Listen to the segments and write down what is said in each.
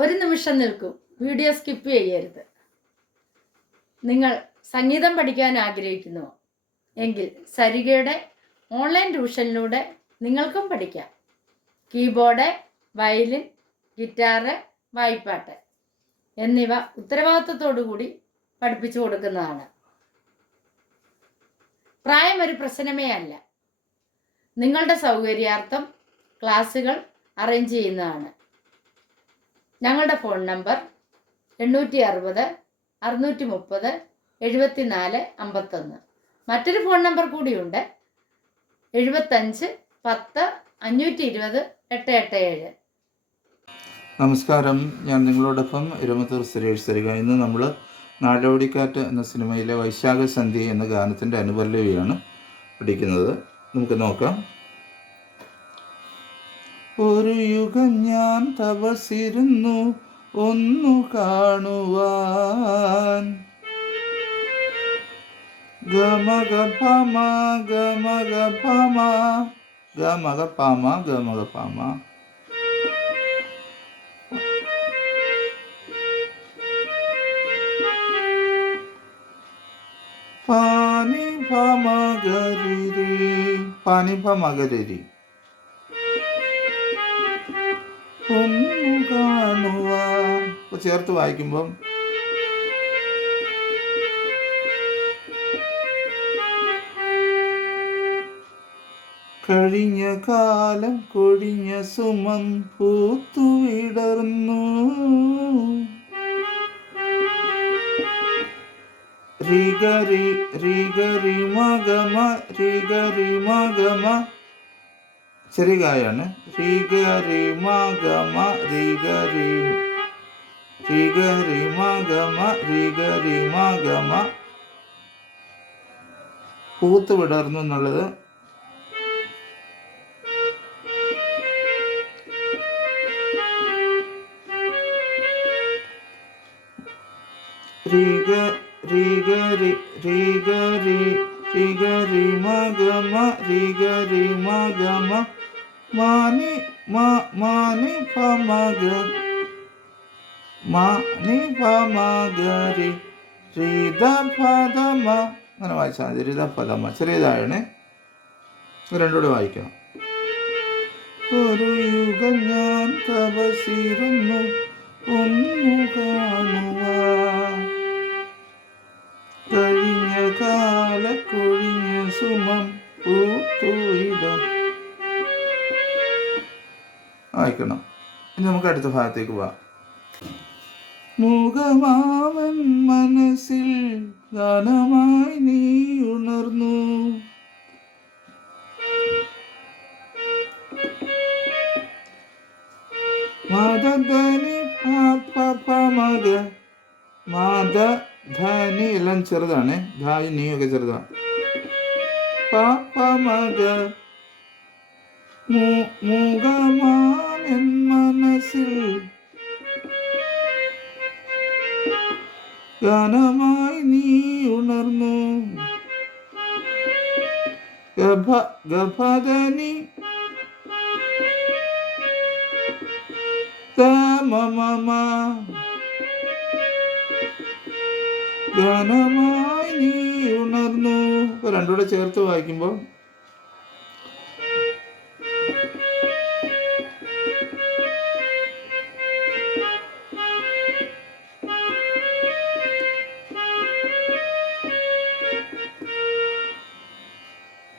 ഒരു നിമിഷം നിൽക്കൂ. വീഡിയോ സ്കിപ്പ് ചെയ്യരുത്. നിങ്ങൾ സംഗീതം പഠിക്കാൻ ആഗ്രഹിക്കുന്നുവോ എങ്കിൽ സരിഗയുടെ ഓൺലൈൻ ട്യൂഷനിലൂടെ നിങ്ങൾക്കും പഠിക്കാം. കീബോർഡ്, വയലിൻ, ഗിറ്റാറ്, വായ്പ്പാട്ട് എന്നിവ ഉത്തരവാദിത്വത്തോടു കൂടി പഠിപ്പിച്ചു കൊടുക്കുന്നതാണ്. പ്രായം ഒരു പ്രശ്നമേ അല്ല. നിങ്ങളുടെ സൗകര്യാർത്ഥം ക്ലാസ്സുകൾ അറേഞ്ച് ചെയ്യുന്നതാണ്. ഞങ്ങളുടെ ഫോൺ നമ്പർ 860 630 74 51. മറ്റൊരു ഫോൺ നമ്പർ കൂടിയുണ്ട്, 75 10 520 887. നമസ്കാരം, ഞാൻ നിങ്ങളോടൊപ്പം ഇരുമത്തൂർ സുരേഷ് സരിക. ഇന്ന് നമ്മൾ നാടോടിക്കാറ്റ് എന്ന സിനിമയിലെ വൈശാഖ സന്ധ്യ എന്ന ഗാനത്തിൻ്റെ അനുപല്ലവിയാണ് പഠിക്കുന്നത്. നമുക്ക് നോക്കാം. ഒരു യുഗം ഞാൻ തപസിരുന്നു ഒന്നു കാണുവാൻ, ഗമഗ പമ ഗമഗ പമ ഗമഗ പമ ഗമഗ പമ. പാനി പമഗരിരി പാനി പമഗരിരി ഒന്നു കാണുവാ. ചേർത്ത് വായിക്കുമ്പം കഴിഞ്ഞ കാലം കൊഴിഞ്ഞ സുമം പൂത്തുവിടർന്നു, റിഗരി റിഗരി മഗമ റിഗരി മഗമ. ചെറിയ ഗായാണ്. റിഗരി മഗമ റിഗരി റിഗരി മഗമ റിഗരി മഗമ. പൂത്ത് വിടർന്നു എന്നുള്ളത് റിഗരി റിഗരി റിഗരി മഗമ റിഗരി മഗമ. മാനി മാനി പമഗ മാനി പമഗരി റിദ പദമ. അങ്ങനെ വായിച്ചാൽ മതി. റിദ പദമ ചെറിയതാണ്. രണ്ടുകൂടെ വായിക്കാം. ഒരു യുഗം ഞാൻ തപസിരുന്നു ഒന്നു കാണുവാൻ, കഴിഞ്ഞ കാല കൊഴിഞ്ഞ സുമം പൂത്തുയിട. വായിക്കണം. ഇനി നമുക്ക് അടുത്ത ഭാഗത്തേക്ക് പോവാം. മുഖമാവൻ മനസ്സിൽ ഗാനമായി നീ ഉണർന്നു, മദധനി പമഗ മദ ധനി എല്ലാം ചെറുതാണ്. ധായി നീയൊക്കെ ചെറുതാണ്. പമഗ മുഖമാൻ മനസ്സിൽ ഗാനമായി നീ ഉണർന്നു, ഗഭധനി തമമ ഗാനമായി നീ ഉണർന്നു. രണ്ടുകൂടെ ചേർത്ത് വായിക്കുമ്പോൾ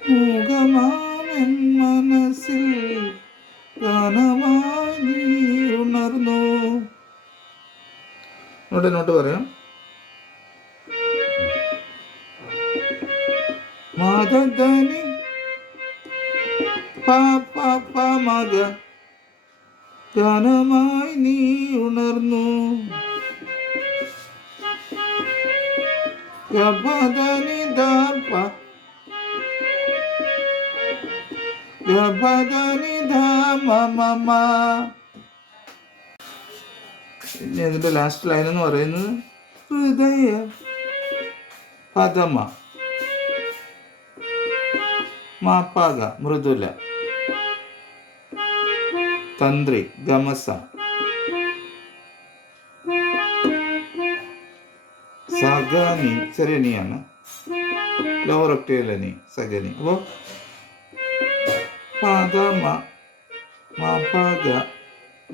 മുഖമാമൻ മനസ്സിൽ ഗാനമായി നീ ഉണർന്നു. നോട്ട് പറയാം. മദധനി പമഗ ഗാനമായി നീ ഉണർന്നു, ഗഭധനി ധപ ഗഭധനി ധമമ. ഇനി അതിൻ്റെ ലാസ്റ്റ് ലൈൻ എന്ന് പറയുന്നത് ഹൃദയ പദമ മാപ്പാക മൃദുല തന്ത്രി ഗമസ സഗനി ചെറിയ നീയാണ്, ലോവർ ഒക്ടേവിലെ നീ സഗനി. അപ്പോൾ പദ മ പ ഗ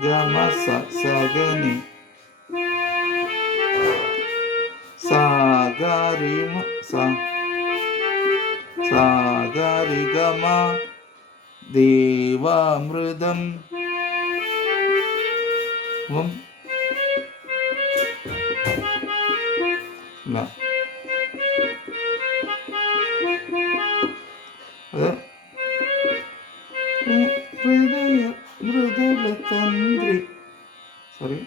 ഗ മ സ സഗനി സാഗരി മ സാഗരി ഗ മ ദേവാമൃതം. അപ്പം അത് ഹൃദയ മൃദുല തന്ത്രി, സോറി,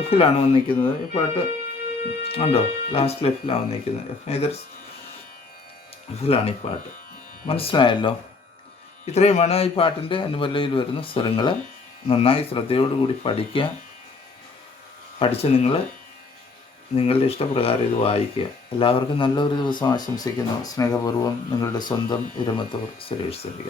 എഫിലാണ് വന്നിരിക്കുന്നത് ഈ പാട്ട്. ഉണ്ടോ, ലാസ്റ്റ് എഫിലാണ് വന്നിരിക്കുന്നത്. എഫ് മേജർ എഫിലാണ് ഈ പാട്ട്. മനസ്സിലായല്ലോ? ഇത്രയുമാണ് ഈ പാട്ടിൻ്റെ അനുപല്ലവിയിൽ വരുന്ന സ്വരങ്ങൾ. നന്നായി ശ്രദ്ധയോടുകൂടി പഠിക്കുക. പഠിച്ച് നിങ്ങളുടെ ഇഷ്ടപ്രകാരം ഇത് വായിക്കുക. എല്ലാവർക്കും നല്ലൊരു ദിവസം ആശംസിക്കുന്നു. സ്നേഹപൂർവ്വം നിങ്ങളുടെ സ്വന്തം ഇരമത്തൂർ സുരേഷ് സരിക.